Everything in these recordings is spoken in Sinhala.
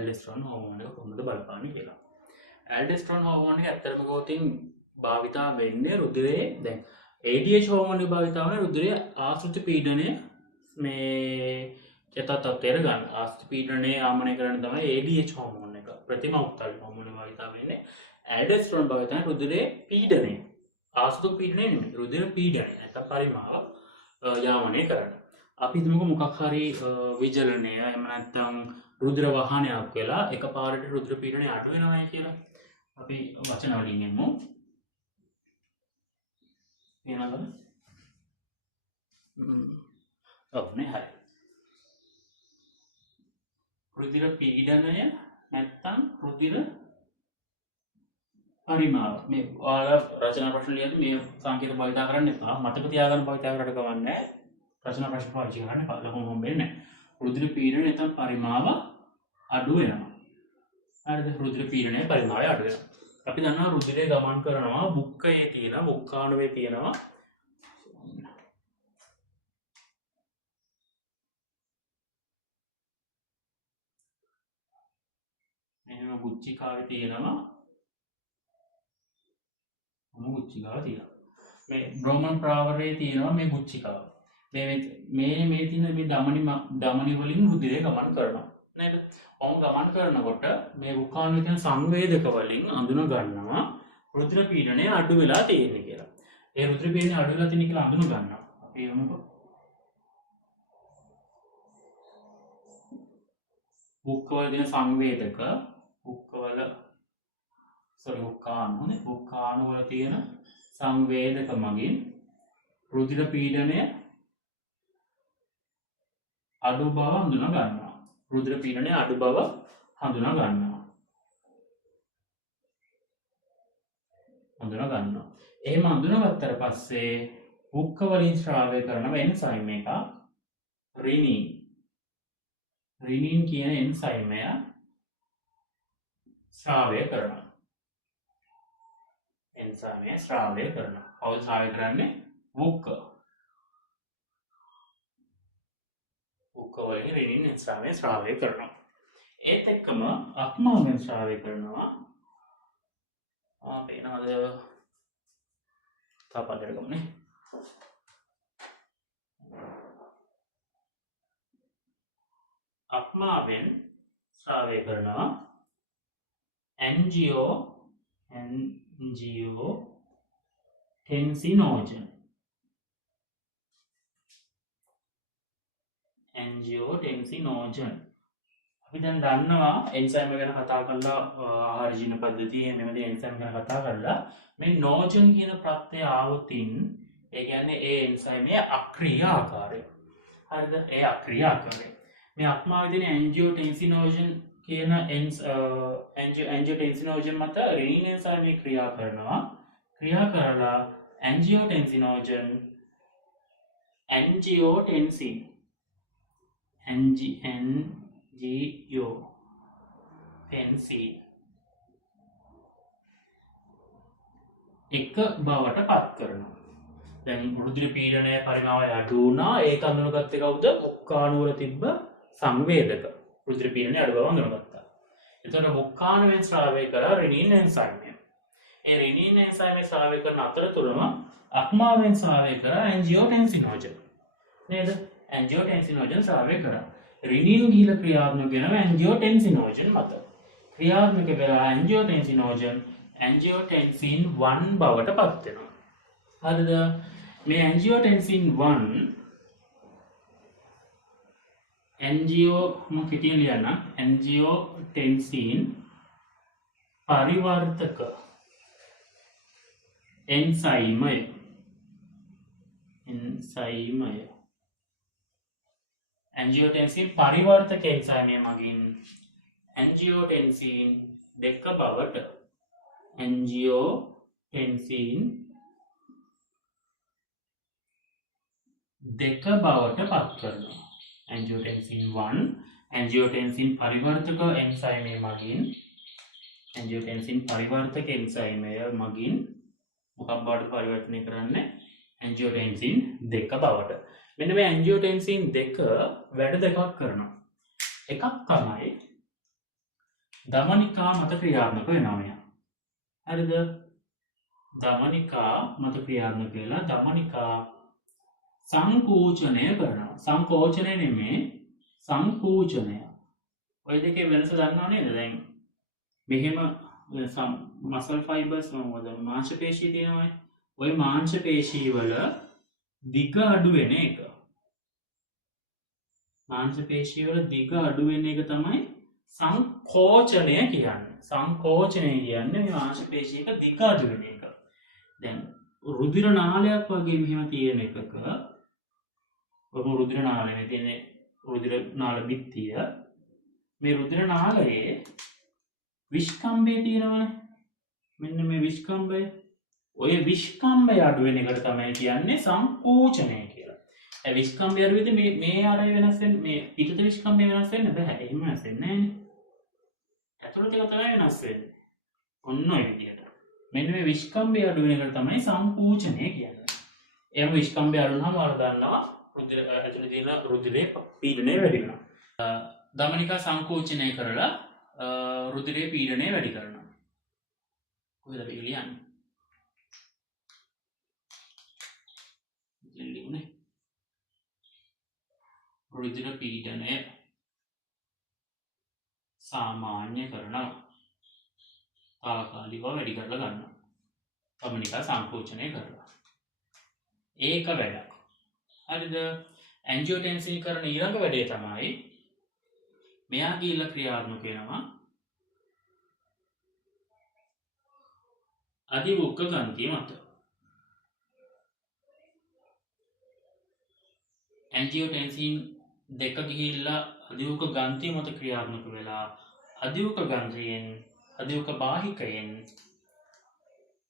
ඇල්ඩෝස්ටරෝන් හෝමෝන් එක කොහොමද බලපාන්නේ කියලා. ඇල්ඩෝස්ටරෝන් හෝමෝන් එක ඇත්තටම ගොතින් භාවිතා වෙන්නේ රුධිරයේ දැන් ADH හෝමෝන් එක භාවිතා වන රුධිරයේ ආශ්‍රිත පීඩනය මේ යථා තත්ත්වයට ගන්න. ආශ්‍රිත පීඩනය ආමනය කරන්න තමයි ADH හෝමෝන් එක. ප්‍රතිමෞක්තල් හෝමෝන් එක භාවිතා වෙන්නේ. ඇල්ඩෝස්ටරෝන් භාවිතා රුධිරයේ පීඩනය. ආශ්‍රිත පීඩනය නෙමෙයි. රුධිර පීඩනය නැත්නම් පරිමාව යාමනය කරන්න. අපි හිතමුකෝ මොකක් හරි විජලනය එහෙම නැත්නම් රුධිර වහනයක් වෙලා එකපාරට රුධිර පීඩනය අඩු වෙනවායි කියලා. අපි වචන වලින් එමු. එහෙනම් ඔව්නේ හරි. රුධිර පීඩනය නැත්නම් රුධිර පරිමාව. මේ ඔයාලා රචනා ප්‍රශ්න ලියද්දී මේ සංකේත භාවිත කරන්න එපා. මතක තියාගන්න භාවිත කරලා කවන්නේ නැහැ. රචනා ප්‍රශ්න පාවිච්චි කරන්න ලකුණු හම්බෙන්නේ නැහැ. රුධිර පීඩනය නැත්නම් පරිමාව අඩු වෙනවා. හරිද? රුධිර පීඩනය පරිමාවය අඩු වෙනවා. අපි දන්නවා රුධිරය ගමන් කරනවා වුක්කයේ තියෙන වුක්කාණුවේ තියෙනවා එහෙම ගුච්චිකාවේ තියෙනවා ගුච්චිකාව තියෙනවා. මේ බ්‍රෝමන් ප්‍රාවරයේ තියෙනවා මේ ගුච්චිකාව. මේ තියෙන මේ ධමනි වලින් රුධිරය ගමන් කරනවා. නේද? ඔවුන් ගමන් කරනකොට මේ වුකාණුවේ තියෙන සංවේදක වලින් අඳුන ගන්නවා රුධිර පීඩනය අඩු වෙලා තියෙන්නේ කියලා. ඒ රුධිර පීඩනය අඩු වෙලා තියෙන කියලා අඳුන ගන්නවා. අපි යමුකෝ. වුක්කවල තියෙන සංවේදක වුක්කාණු වල තියෙන සංවේදක මගින් රුධිර පීඩනය අඩු බව හඳුනා ගන්නවා. රුධිර පීඩනය අඩු බව හඳුනා ගන්නවා. එහෙම හඳුනාගත්තට පස්සේ වුක්ක වලින් ශ්‍රාවය කරන එන්සයිම් එක රිනින් කියන එන්සයිම් එක ශ්‍රාවය කරනවා. කවුද ශ්‍රාවය කරන්නේ? වුක්ක වලින් රිනින් එන්සයිම් ශ්‍රාවය කරනවා. ඒත් එක්කම අක්මාවෙන් ශ්‍රාවය කරනවා. පේනවාද? තාපදයට ගමනේ. අක්මාවෙන් ශ්‍රාවය කරනවා ඇන්ජියෝටෙන්සිනෝජන්. අපි දැන් දන්නවා එන්සයිම් ගැන කතා කරලා ආහාර ජීර්ණ පද්ධතිය එහෙම එන්සයිම් ගැන කතා කරලා මේ නෝජන් කියන ප්‍රත්‍යය ආවොතින් ඒ කියන්නේ ඒ එන්සයිමේ අක්‍රියාකාරය. හරිද? ඒ අක්‍රියාකාරය. මේ අක්මාවේ තියෙන ඇන්ජියෝටෙන්සිනෝජන් කියන ඇන්ජියෝටෙන්සිනෝජන් මත රිනින් එන්සයිම් ක්‍රියා කරනවා. ක්‍රියා කරලා ඇන්ජියෝටෙන්සින් එක බවට පත් කරනවා. දැන් රුධිර පීඩනය පරිමාවය අඩු වුණා. ඒක අඳුනගත්තේ කවුද? වුක්කාණු වල තිබ්බ සංවේදක. රුධිර පීඩනය අඩු බව අඳුනගත්තා. එතකොට වුක්කාණුවෙන් ශ්‍රාවය කරා රිනින් එන්සයිම්. ඒ රිනින් එන්සයිම් ශ්‍රාවය කරන අතරතුරම අක්මාවෙන් ශ්‍රාවය කරා ඇන්ජියෝටෙන්සිනෝජන්. නේද? ඇන්ජියෝටෙන්සිනෝජන් ශ්‍රාවය කරා. රිනින් ගිහිලා ක්‍රියාත්මක වෙනවා ඇන්ජියෝටෙන්සිනෝජන් මත. ක්‍රියාත්මක වෙලා ඇන්ජියෝටෙන්සිනෝජන් ඇන්ජියෝටෙන්සින් 1 බවට පත් වෙනවා. හරිද? මේ ඇන්ජියෝටෙන්සින් 1 ඇන්ජියෝටෙන්සින් පරිවර්තක එන්සයිමය. ඇන්ජියෝටෙන්සින් පරිවර්තක එන්සයිමය මගින් ඇන්ජියෝටෙන්සින් 2 බවට පත් කරනවා. ඇන්ජියෝටෙන්සින් 1 ඇන්ජියෝටෙන්සින් පරිවර්තක එන්සයිමය මගින් මොකක් බවට පරිවර්තනය කරන්නේ? ඇන්ජියෝටෙන්සින් 2 බවට. මෙන්න මේ ඇන්ජියෝටෙන්සින් 2 වැඩ දෙකක් කරනවා. එකක් තමයි දමනිකා මත ක්‍රියාත්මක වෙනවා මෙයා. හරිද? දමනිකා මත ක්‍රියාත්මක වෙලා දමනිකා සංකෝචනය කරනවා. සංකෝචනය නෙමෙයි සංකෝචනය. ඔය දෙකේ වෙනස දන්නව නේද? දැන් මෙහෙම මසල් ෆයිබර්ස් මොකද මාංශ පේශී තියෙනවානේ. ওই මාංශ පේශී වල දිග අඩු වෙන එක. මාංශ පේශී වල දිග අඩු වෙන එක තමයි සංකෝචනය කියන්නේ. සංකෝචනය කියන්නේ මේ මාංශ පේශීක දිග අඩු වෙන එක. දැන් රුධිර නාලයක් වගේ මෙහෙම තියෙන එකක ඔබ රුධිර නාලයේ තියෙන රුධිර නාල බිත්තිය මේ රුධිර නාලයේ විස්කම්බය තියෙනවනේ. මෙන්න මේ විස්කම්බය. ඔය විස්කම්බය අඩු වෙන එකට තමයි කියන්නේ සංකෝචනය කියලා. ඒ විස්කම්බය අඩු වෙද්දී මේ ආරය වෙනස් වෙන්නේ මේ පිටත විස්කම්බය වෙනස් වෙන්න බෑ. එහෙම වෙනස් වෙන්නේ නැහැ නේ. ඇතුළත එක තමයි වෙනස් වෙන්නේ. ඔන්න ඔය විදියට. මෙන්න මේ විස්කම්බය අඩු වෙන එකට තමයි සංකෝචනය කියන්නේ. එහෙනම් විස්කම්බය අඩු වුණාම ඔයාලා දන්නවා රුධිර ඇතුළේ තියෙන රුධිරේ පීඩනය වැඩි වෙනවා. දමනිකා සංකෝචනය කරලා රුධිරයේ පීඩනය වැඩි කරනවා. කොහෙද අපි ලියන්නේ? ලියන්නේ. රුධිර පීඩනය සාමාන්‍ය කරනවා. තාවකාලිකව වැඩි කරලා ගන්නවා. දමනිකා සංකෝචනය කරලා. ඒක වැඩක්. හරිද? ඇන්ජියෝටෙන්සින් කරන ඊළඟ වැඩේ තමයි මෙයා ගිහිල්ලා ක්‍රියාත්මක වෙනවා අධිවෘක්ක ග්‍රන්ථිය මත. ඇන්ජියෝටෙන්සින් දෙක ගිහිල්ලා අධිවෘක්ක ග්‍රන්ථිය මත ක්‍රියාත්මක වෙලා අධිවෘක්ක ග්‍රන්ථියෙන් අධිවෘක්ක බාහිකයෙන්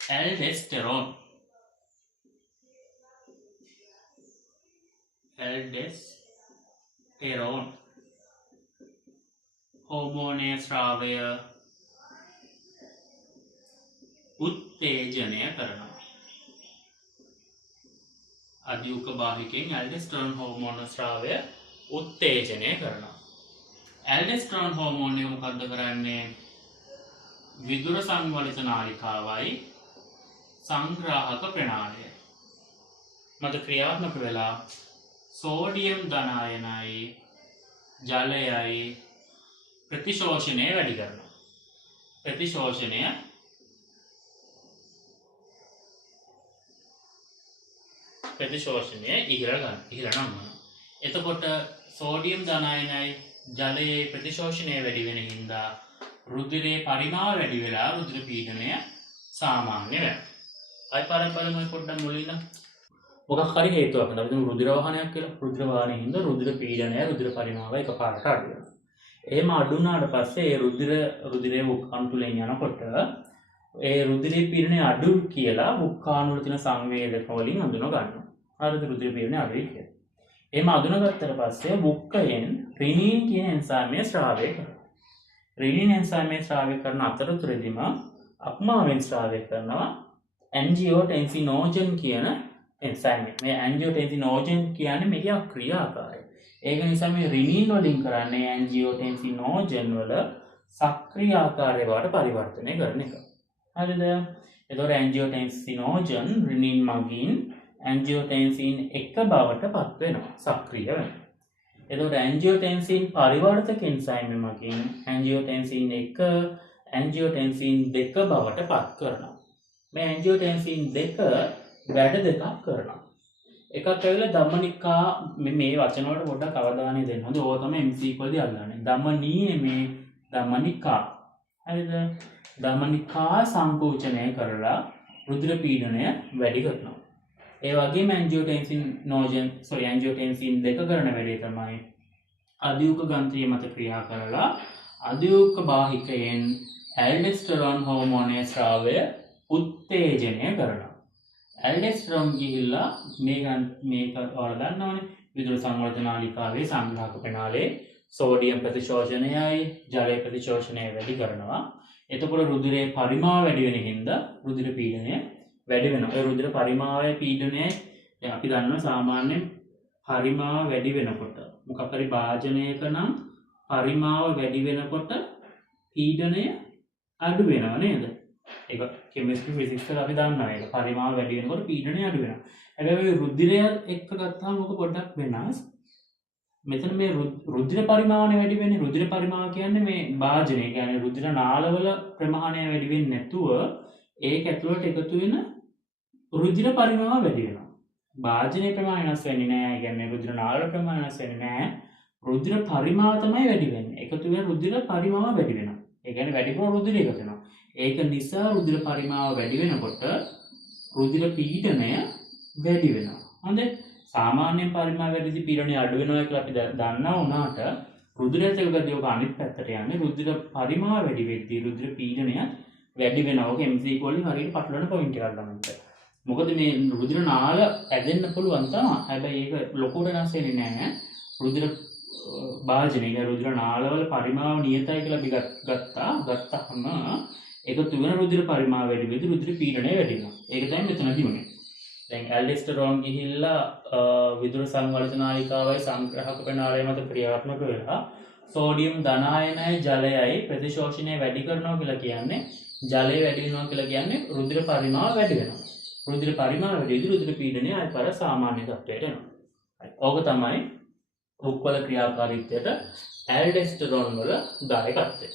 ඇල්ඩෙස්ටරෝන් හෝමෝනය ශ්‍රාවය උත්තේජනය කරනවා. අධිවෘක්ක බාහිකයෙන් ඇල්ඩෙස්ටරෝන් හෝමෝන ශ්‍රාවය උත්තේජනය කරනවා. ඇල්ඩෙස්ටරෝන් හෝමෝනය මොකද්ද කරන්නේ? විදුර සංවලිත නාලිකාවයි සංග්‍රාහක ප්‍රණාලය මත ක්‍රියාත්මක වෙලා සෝඩියම් ධනායනයි ජලයයි ප්‍රතිශෝෂණය වැඩි කරනවා. ප්‍රතිශෝෂණය ඉහළ නම්වනවා. එතකොට සෝඩියම් ධනායනයි ජලයේ ප්‍රතිශෝෂණය වැඩි වෙන හින්දා රුධිරයේ පරිමාව වැඩි වෙලා රුධිර පීඩනය සාමාන්‍ය වෙනවා. අය පාරක් බලමු පොඩ්ඩක් මුලින්ම. මොකක් හරි හේතුවක් නැත්නම් අපි රුධිර වාහනයක් කියලා රුධිර වාහනයේ හින්දා රුධිර පීඩනය රුධිර පරිමාව එකපාරට අඩු වෙනවා. එහෙම අඩු වුණාට පස්සේ ඒ රුධිරයේ වුක්කාණු තුලින් යනකොට ඒ රුධිරයේ පීඩනය අඩු කියලා වුක්කාණු වල තියෙන සංවේදක වලින් හඳුනා ගන්නවා. හරිද? රුධිර පීඩනය අඩුයි කියලා. එහෙම හඳුනාගත්තට පස්සේ වුක්කයෙන් රිනින් කියන එන්සයිමය ස්‍රාවය කරනවා. රිනින් එන්සයිමය ස්‍රාවය කරන අතරතුරදීම අප්මාවෙන් ස්‍රාවය කරනවා ඇන්ජියෝටෙන්සිනෝජන් කියන එන්සයිම්. මේ ඇන්ජියෝටෙන්සිනෝජන් කියන්නේ මේකේ ක්‍රියාකාරය. ඒක නිසා මේ රිනින් වලින් කරන්නේ ඇන්ජියෝටෙන්සිනෝජන් වල සක්‍රියාකාරය බවට පරිවර්තනය කරන එක. හරිද? එතකොට ඇන්ජියෝටෙන්සිනෝජන් රිනින් මගින් ඇන්ජියෝටෙන්සින් 1 බවට පත් වෙනවා. සක්‍රිය වෙනවා. එතකොට ඇන්ජියෝටෙන්සින් පරිවර්තක එන්සයිම් මගින් ඇන්ජියෝටෙන්සින් 1 ඇන්ජියෝටෙන්සින් 2 බවට පත් කරනවා. මේ ඇන්ජියෝටෙන්සින් 2 වැඩ දෙකක් කරනවා. එකක් ඇවිල්ලා දමනිකා මේ වචන වලට පොඩ්ඩක් අවධානය දෙන්න. හොඳ ඕක තමයි MC වලදී අල්ලන්නේ. දමනී නෙමේ දමනිකා. හරිද? දමනිකා සංකෝචනය කරලා රුධිර පීඩනය වැඩි කරනවා. ඒ වගේම ඇන්ජියෝටෙන්සින් 2 කරන වැඩේ තමයි අධිවෘක්ක ග්‍රන්ථිය මත ක්‍රියා කරලා අධිවෘක්ක බාහිකයෙන් ඇල්ඩෙස්ටරෝන් හෝමෝනය ස්‍රාවය උත්තේජනය කරනවා. ඇල්ඩෙස්ටරෝන් ගිහිල්ලා මේක ඔයාලා දන්නවනේ විදුර සංවර්ධන නාලිකාවේ සංග්‍රාහක ප්‍රණාලයේ සෝඩියම් ප්‍රතිශෝෂණයයි ජලය ප්‍රතිශෝෂණය වැඩි කරනවා. එතකොට රුධිරයේ පරිමාව වැඩි වෙන හින්දා රුධිර පීඩනය වැඩි වෙනවා. ඒ රුධිර පරිමාවයේ පීඩනය අපි දන්නවා සාමාන්‍යයෙන් පරිමාව වැඩි වෙනකොට මොකක් හරි භාජනයක නම් පරිමාව වැඩි වෙනකොට පීඩනය අඩු වෙනවා නේද? ඒක කෙමිස්ට්‍රි ෆිසික්ස් වල අපි දන්නවා ඒක පරිමාව වැඩි වෙනකොට පීඩනය අඩු වෙනවා. හැබැයි රුධිරය එක්ක ගත්තාම මොක පොඩ්ඩක් වෙනස්. මෙතන මේ රුධිර පරිමාණය වැඩි වෙන්නේ. රුධිර පරිමාව කියන්නේ මේ භාජනය. කියන්නේ රුධිර නාලවල ප්‍රමාණය වැඩි වෙන්නේ නැතුව ඒක ඇතුළට එකතු වෙන රුධිර පරිමාව වැඩි වෙනවා. භාජනයේ ප්‍රමාණය වෙනස් වෙන්නේ නැහැ. කියන්නේ රුධිර නාල ප්‍රමාණය වෙනස් වෙන්නේ නැහැ. රුධිර පරිමාව තමයි වැඩි වෙන්නේ. එකතු වෙන රුධිර පරිමාව වැඩි වෙනවා. ඒ කියන්නේ වැඩිපුර රුධිරය එකතු වෙනවා. ඒක නිසා රුධිර පරිමාව වැඩි වෙනකොට රුධිර පීඩනය වැඩි වෙනවා. හරිද? සාමාන්‍ය පරිමාව වැඩිදී පීඩනය අඩු වෙනවා කියලා අපි දන්නා වුණාට රුධිරයට එකදී ඔක අනිත් පැත්තට යන්නේ රුධිර පරිමාව වැඩි වෙද්දී රුධිර පීඩනය වැඩි වෙනවා. ඔක MC වලින් හරියට පටලවන පොයින්ට් එකක් ගන්නත්. මොකද මේ රුධිර නාල ඇදෙන්න පුළුවන් තමයි. හැබැයි ඒක ලොකු වෙනස් වෙන්නේ නැහැ. රුධිර භාජනය රුධිර නාලවල පරිමාව නියතයි කියලා අපි ගත්තාම එකතු වෙන රුධිර පරිමාව වැඩි වෙද්දී රුධිර පීඩනය වැඩි වෙනවා. ඒක තමයි මෙතනදී උනේ. දැන් ඇල්ඩෝස්ටරෝන් ගිහිල්ලා විදුර සංවර්ධන නාලිකාවයි සංග්‍රහක ප්‍රණාලය මත ක්‍රියාත්මක වෙලා සෝඩියම් ධනායනයි ජලයයි ප්‍රතිශෝෂණය වැඩි කරනවා කියලා කියන්නේ ජලය වැඩි වෙනවා කියලා කියන්නේ රුධිර පරිමාව වැඩි වෙනවා. රුධිර පරිමාව වැඩි වෙද්දී රුධිර පීඩනය අයිපර සාමාන්‍ය තත්ත්වයට එනවා. ඕක තමයි රුක්වල ක්‍රියාකාරීත්වයට ඇල්ඩෝස්ටරෝන් වල දායකත්වය.